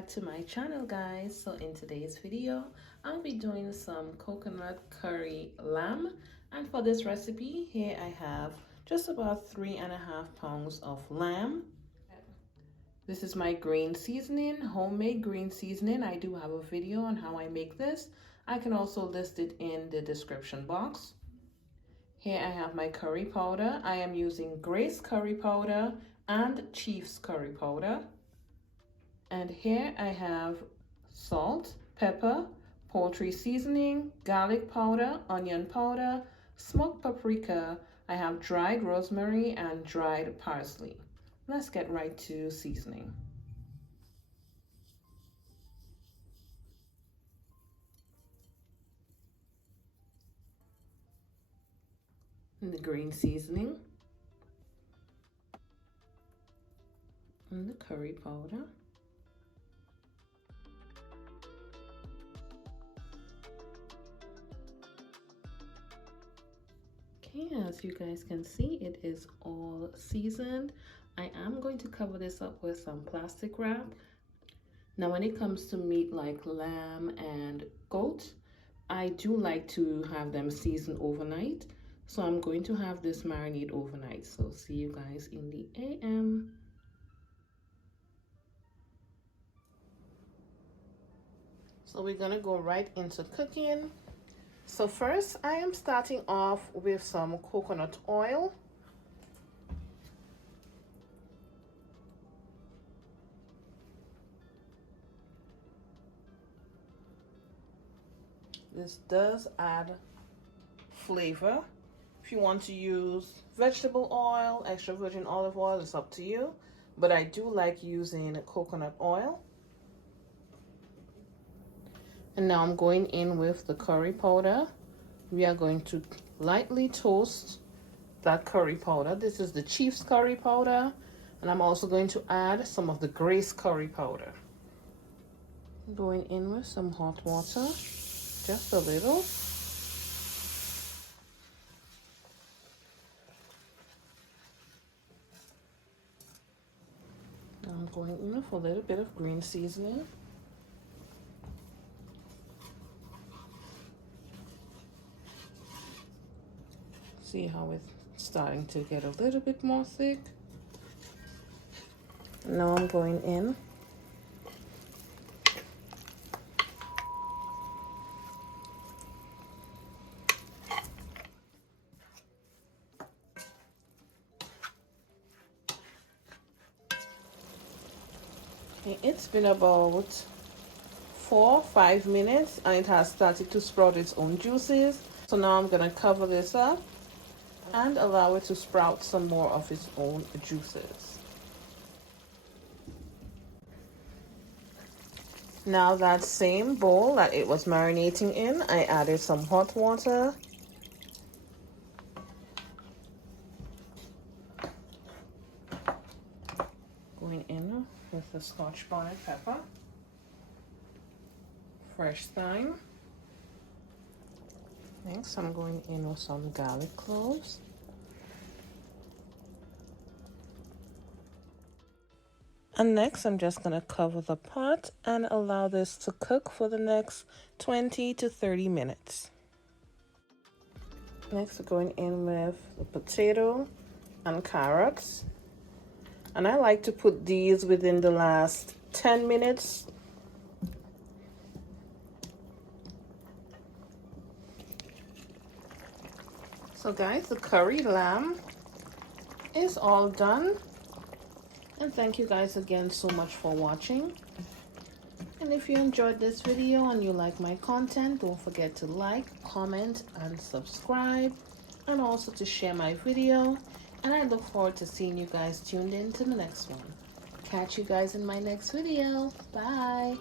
back to my channel, guys. So in today's video I'll be doing some coconut curry lamb, and for this recipe here I have just about 3.5 pounds of lamb. This is my green seasoning, homemade green seasoning. I do have a video on how I make this. I can also list it in the description box. Here I have my curry powder. I am using Grace curry powder and Chief's curry powder. And here I have salt, pepper, poultry seasoning, garlic powder, onion powder, smoked paprika. I have dried rosemary and dried parsley. Let's get right to seasoning. And the green seasoning. And the curry powder. Okay, as you guys can see, it is all seasoned. I am going to cover this up with some plastic wrap. Now, when it comes to meat like lamb and goat, I do like to have them seasoned overnight. So I'm going to have this marinate overnight. So see you guys in the AM. So we're gonna go right into cooking. So first, I am starting off with some coconut oil. This does add flavor. If you want to use vegetable oil, extra virgin olive oil, it's up to you. But I do like using coconut oil. And now I'm going in with the curry powder. We are going to lightly toast that curry powder. This is the Chief's curry powder. And I'm also going to add some of the Grace curry powder. Going in with some hot water, just a little. Now I'm going in with a little bit of green seasoning. See how it's starting to get a little bit more thick. Now I'm going in it's been about 4-5 minutes and it has started to sprout its own juices. So now I'm gonna cover this up and allow it to sprout some more of its own juices. Now that same bowl that it was marinating in, I added some hot water. Going in with the Scotch bonnet pepper, fresh thyme. Next, I'm going in with some garlic cloves. And next, I'm just going to cover the pot and allow this to cook for the next 20 to 30 minutes. Next, we're going in with the potato and carrots. And I like to put these within the last 10 minutes. So guys, the curry lamb is all done. And thank you guys again so much for watching. And if you enjoyed this video and you like my content, don't forget to like, comment, and subscribe. And also to share my video. And I look forward to seeing you guys tuned in to the next one. Catch you guys in my next video. Bye.